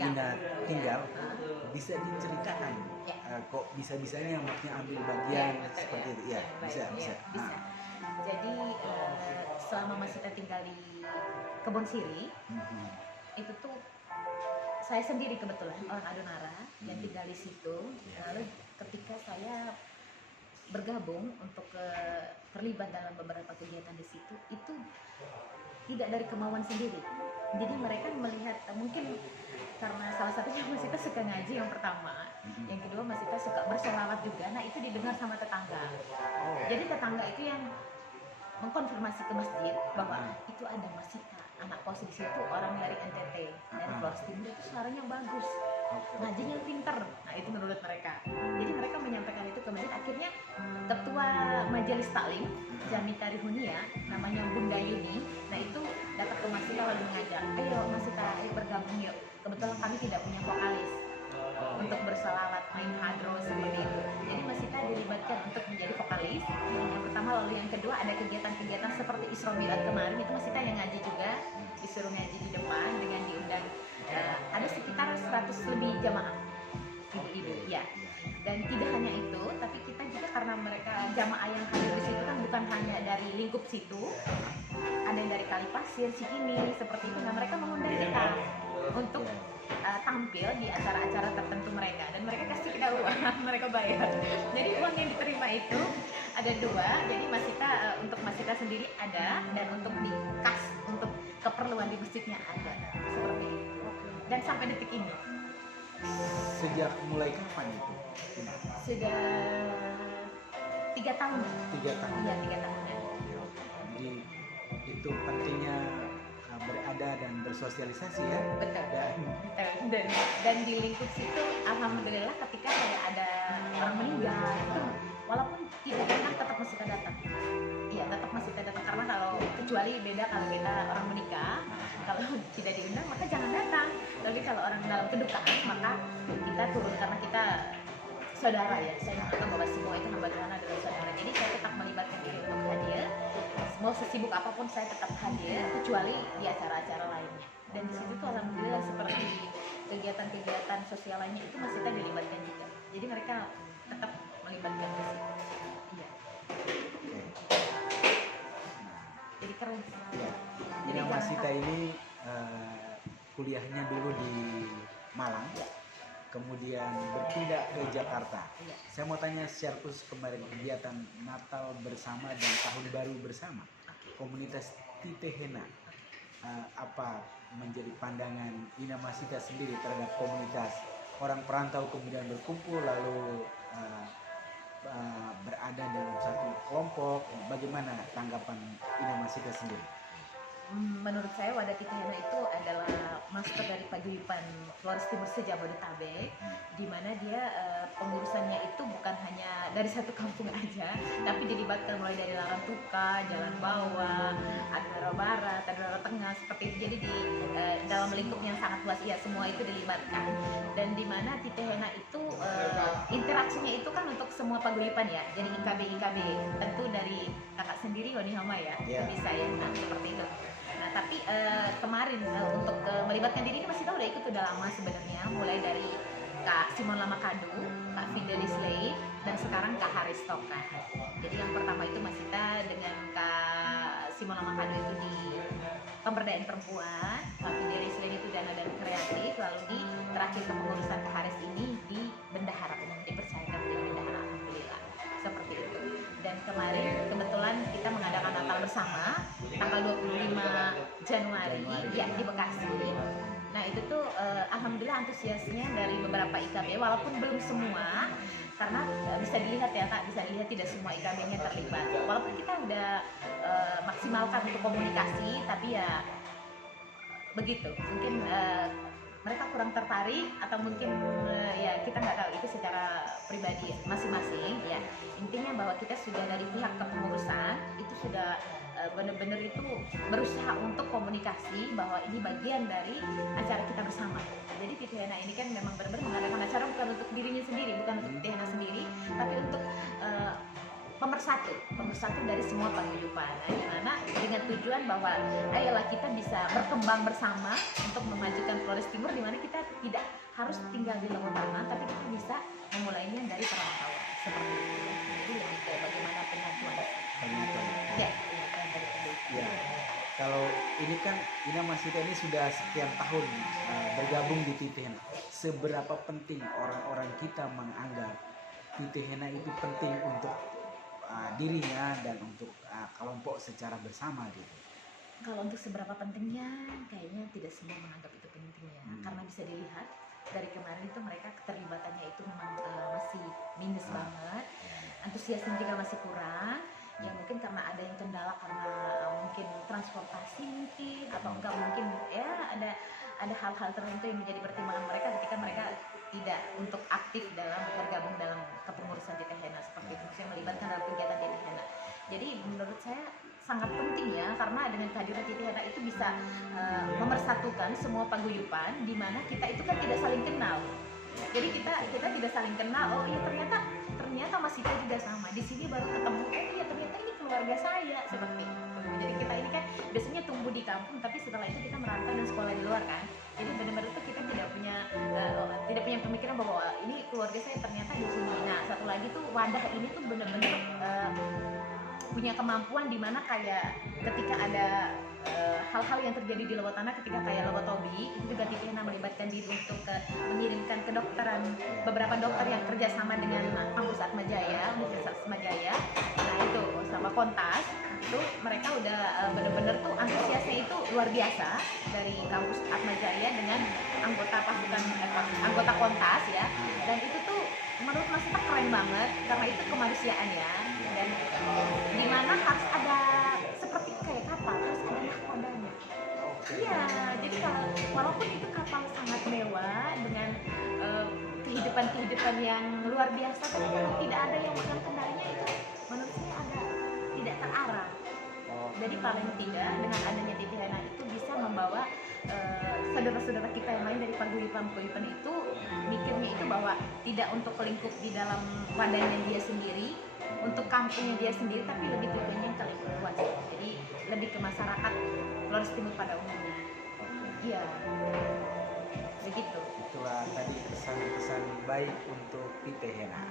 pindah tinggal, bisa diceritakan kok bisa-bisanya maknya ambil bagian seperti itu ya? Bisa. Jadi selama masih kita tinggal di Kebon Siri, itu tuh saya sendiri kebetulan orang Adonara yang tinggal di situ. Lalu ketika saya bergabung untuk terlibat dalam beberapa kegiatan di situ, itu tidak dari kemauan sendiri. Jadi mereka melihat mungkin karena salah satunya Mas Ita suka ngaji yang pertama, yang kedua Mas Ita suka berselawat juga. Nah itu didengar sama tetangga. Jadi tetangga itu yang mengkonfirmasi ke masjid bahwa itu ada Mas Ita, anak kos di situ, orang dari NTT, dari Flores Timur, itu suaranya bagus, ngajinya pinter. Nah itu menurut mereka. Jadi mereka menyampaikan itu ke masjid. Akhirnya ketua majelis taklim Jami Tarihunia, namanya Bunda Yuni, nah itu datang ke Mas Ita lalu mengajak, ayo Mas Ita, ayo bergabung yuk. Kebetulan kami tidak punya vokalis untuk berselawat, main hadroh seperti itu. Jadi Mas Ita dilibatkan untuk menjadi vokalis. Yang pertama, lalu yang kedua ada kegiatan-kegiatan seperti Isra Milad kemarin, itu Mas Ita yang ngaji juga, disuruh ngaji di depan dengan diundang ada sekitar 100 lebih jamaah ibu-ibu ya. Dan tidak hanya itu, tapi kita juga karena mereka jamaah yang hadir di situ kan bukan hanya dari lingkup situ, ada yang dari Kalipasir, Cikini, seperti itu. Nah mereka mengundang kita untuk tampil di acara-acara tertentu mereka, dan mereka kasih kita uang, mereka bayar. Jadi uang yang diterima itu ada dua, jadi Mas Ita untuk Mas Ita sendiri ada, dan untuk di kas untuk keperluan di masjidnya ada, seperti itu. Dan sampai detik ini. Sejak mulai kapan itu? Sudah 3 tahun. 3 tahun. Iya, 3 tahun. Jadi itu pentingnya berada dan bersosialisasi ya. Betul. Dan di lingkup situ alhamdulillah ketika kayak ada orang meninggal itu, walaupun tidak enak tetap masih kita datang. Iya, tetap masih kita datang, karena kalau kecuali beda kalau kita orang menikah, kalau tidak diundang maka jangan datang. Tapi kalau orang dalam kedukaan maka kita turun, karena kita saudara ya. Saya menganggap bahwa semua itu hamba Tuhan adalah saudara. Jadi saya tetap melibatkan diri untuk hadir. Mau sesibuk apapun saya tetap hadir, kecuali di acara-acara lainnya. Dan di situ tuh alhamdulillah seperti kegiatan-kegiatan sosial lainnya itu Mas Ita dilibatkan juga. Jadi mereka tetap melibatkan di situ. Iya. Jadi keren. Ya. Jadi Mas Ita ini kuliahnya dulu di Malang, kemudian berpindah ke Jakarta. Saya mau tanya secara khusus kemarin kegiatan Natal bersama dan Tahun Baru bersama komunitas Titehena, apa menjadi pandangan Ina Mas Ita sendiri terhadap komunitas orang perantau kemudian berkumpul lalu berada dalam satu kelompok? Bagaimana tanggapan Ina Mas Ita sendiri? Menurut saya Wadah Titehena itu adalah master dari paguyuban Flores Timur se-Jabodetabek, di mana dia pengurusannya itu bukan hanya dari satu kampung aja, tapi dilibatkan mulai dari Larantuka, Jalan Bawah, Adara Barat, Adara Tengah, seperti itu. Jadi di dalam lingkup yang sangat luas ya, semua itu dilibatkan. Dan di mana Titehena itu interaksinya itu kan untuk semua paguyuban ya, jadi IKB tentu dari kakak sendiri Wani Hama ya, bisa ya, nah, seperti itu. Nah tapi kemarin untuk melibatkan diri ini Mas Ita udah ikut udah lama sebenarnya, mulai dari Kak Simon Lamakadu, Kak Fidelis Lei, dan sekarang Kak Haris Toka. Jadi yang pertama itu Mas Ita dengan Kak Simon Lamakadu itu di pemberdayaan perempuan, Kak Fidelis Lei itu dana dan kreatif, lalu di terakhir kepengurusan Kak Haris ini di bendahara umum, dipercayakan di bendahara, alhamdulillah seperti itu. Dan kemarin kebetulan kita mengadakan Natal bersama tanggal 25 Januari ya di Bekasi. Nah itu tuh alhamdulillah antusiasnya dari beberapa IKB, walaupun belum semua, karena bisa dilihat ya Kak, bisa dilihat tidak semua IKB-nya terlibat. Walaupun kita udah maksimalkan untuk komunikasi, tapi ya begitu, mungkin mereka kurang tertarik atau mungkin ya kita nggak tahu, itu secara pribadi ya, masing-masing ya. Intinya bahwa kita sudah dari pihak kepengurusan itu sudah benar-benar itu berusaha untuk komunikasi bahwa ini bagian dari acara kita bersama. Jadi Titehena ini kan memang benar-benar mengadakan acara bukan untuk dirinya sendiri, bukan untuk Titehena sendiri, tapi untuk pemersatu dari semua paguyuban, dimana dengan tujuan bahwa ayolah kita bisa berkembang bersama untuk memajukan Flores Timur, dimana kita tidak harus tinggal di Lewotana, tapi kita bisa memulainya dari perantauan seperti itu. Jadi lebih ke bagaimana penyatuan. Penyatuan. Ya, penyatuan dari PGIPAN. Ya. Kalau ini kan Ina Masita ini sudah sekian tahun bergabung di Titihena. Seberapa penting orang-orang kita menganggap Titihena itu penting untuk dirinya dan untuk kelompok secara bersama gitu. Kalau untuk seberapa pentingnya, kayaknya tidak semua menganggap itu penting ya, karena bisa dilihat dari kemarin itu mereka keterlibatannya itu memang masih minus banget, antusiasnya juga masih kurang. Ya mungkin karena ada yang kendala karena mungkin transportasi mungkin, atau enggak mungkin ya ada hal-hal tertentu yang menjadi pertimbangan mereka ketika mereka tidak untuk aktif dalam bergabung dalam kepengurusan Titihena seperti itu, yang melibatkan dalam kegiatan Titihena. Jadi menurut saya sangat penting ya, karena dengan kehadiran Titihena itu bisa memersatukan semua paguyuban di mana kita itu kan tidak saling kenal. Jadi kita tidak saling kenal. Oh iya ternyata Mas Ika juga sama. Di sini baru ketemu. Iya ternyata ini keluarga saya seperti itu. Jadi kita ini kan biasanya tumbuh di kampung, tapi setelah itu kita merantau dan sekolah di luar kan. Jadi benar-benar itu kita tidak punya pemikiran bahwa ini keluarga saya ternyata di sini. Nah satu lagi tuh wadah ini tuh benar-benar punya kemampuan di mana kayak ketika ada hal-hal yang terjadi di Lewotana, ketika kayak Lewotobi itu juga Titihena melibatkan diri untuk mengirimkan kedokteran beberapa dokter yang kerjasama dengan kampus Atmajaya, Universitas Atmajaya. Nah itu sama Kontas itu mereka udah bener-bener tuh antusiasnya itu luar biasa dari kampus Atmajaya dengan anggota Kontas ya, dan itu tuh menurut Mas Ita keren banget karena itu kemanusiaan ya, dan dimana harus ada seperti kayak kapal harus ada nahkodanya. Iya, jadi kalau walaupun itu kapal sangat mewah dengan kehidupan yang luar biasa, tapi kalau tidak ada yang mengendalinya itu menurut saya agak tidak terarah. Jadi paling tidak dengan adanya Titihena itu bisa membawa saudara-saudara kita yang lain dari paguyuban itu mikirnya itu bahwa tidak untuk lingkup di dalam wadahnya dia sendiri, untuk kampungnya dia sendiri, tapi lebih tujuannya ke lingkup luas. Jadi lebih ke masyarakat Flores Timur pada umumnya. Iya, begitu. Itulah tadi pesan-pesan baik untuk Titihena.